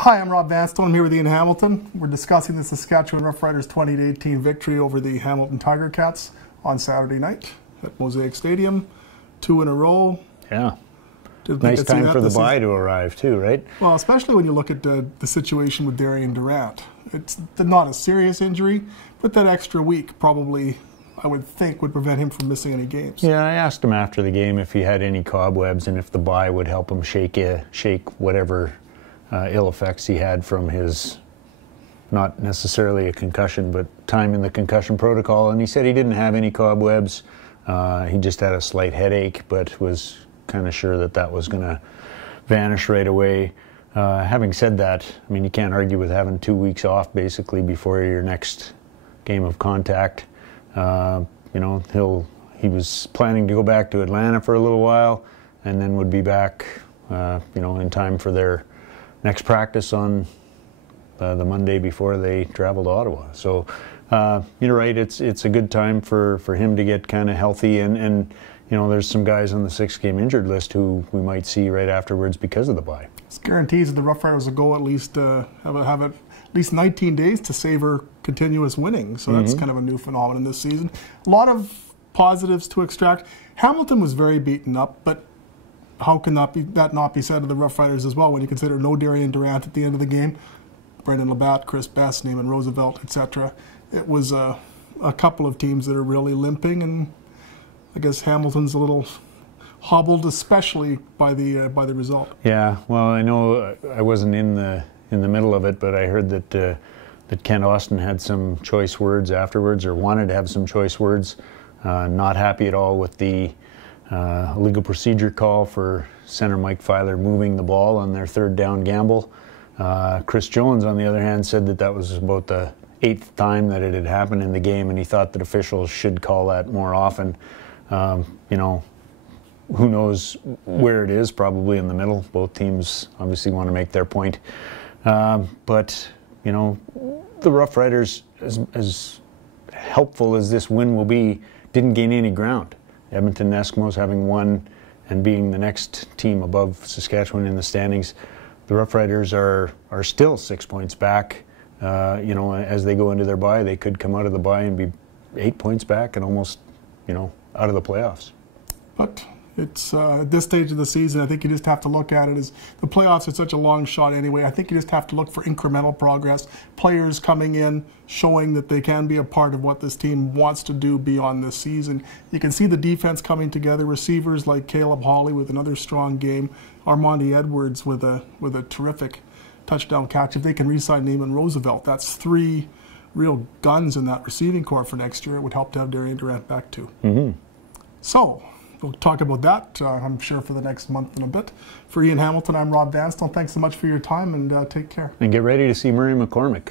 Hi, I'm Rob Vanstone. I'm here with Ian Hamilton. We're discussing the Saskatchewan Roughriders 20-18 victory over the Hamilton Tiger Cats on Saturday night at Mosaic Stadium. 2 in a row. Yeah. Nice time for the bye to arrive too, right? Well, especially when you look at the situation with Darian Durant. It's not a serious injury, but that extra week probably, I would think, would prevent him from missing any games. Yeah, I asked him after the game if he had any cobwebs and if the bye would help him shake whatever ill effects he had from his, not necessarily a concussion, but time in the concussion protocol. And he said he didn't have any cobwebs. He just had a slight headache, but was kind of sure that that was going to vanish right away. Having said that, I mean, you can't argue with having 2 weeks off basically before your next game of contact. You know, he was planning to go back to Atlanta for a little while and then would be back, you know, in time for their next practice on the Monday before they travel to Ottawa. So you're right, it's a good time for him to get kind of healthy, and you know, there's some guys on the 6-game injured list who we might see right afterwards because of the bye. This guarantees that the Roughriders will go at least have at least 19 days to savor continuous winning. So that's kind of a new phenomenon this season. A lot of positives to extract. Hamilton was very beaten up, but how can that not be said of the Roughriders as well when you consider no Darian Durant at the end of the game? Brendan Labatt, Chris Best, Naaman Roosevelt, etc. It was a couple of teams that are really limping, and I guess Hamilton's a little hobbled, especially by the result. Yeah, well, I know I wasn't in the middle of it, but I heard that Kent Austin had some choice words afterwards, or wanted to have some choice words. Not happy at all with the legal procedure call for center Mike Filer moving the ball on their 3rd down gamble. Chris Jones, on the other hand, said that that was about the 8th time that it had happened in the game, and he thought that officials should call that more often. You know, who knows where it is, probably in the middle. Both teams obviously want to make their point. But, you know, the Roughriders, as helpful as this win will be, didn't gain any ground. Edmonton Eskimos having won and being the next team above Saskatchewan in the standings, the Roughriders are still 6 points back. You know, as they go into their bye, they could come out of the bye and be 8 points back and almost, you know, out of the playoffs. But it's at this stage of the season, I think you just have to look at it as the playoffs are such a long shot anyway. I think you just have to look for incremental progress. Players coming in, showing that they can be a part of what this team wants to do beyond this season. You can see the defense coming together. Receivers like Caleb Hawley with another strong game. Armandi Edwards with a terrific touchdown catch. If they can re-sign Naaman Roosevelt, that's 3 real guns in that receiving corps for next year. It would help to have Darian Durant back too. So we'll talk about that, I'm sure, for the next month and a bit. For Ian Hamilton, I'm Rob Vanstone. Thanks so much for your time, and take care. And get ready to see Murray McCormick.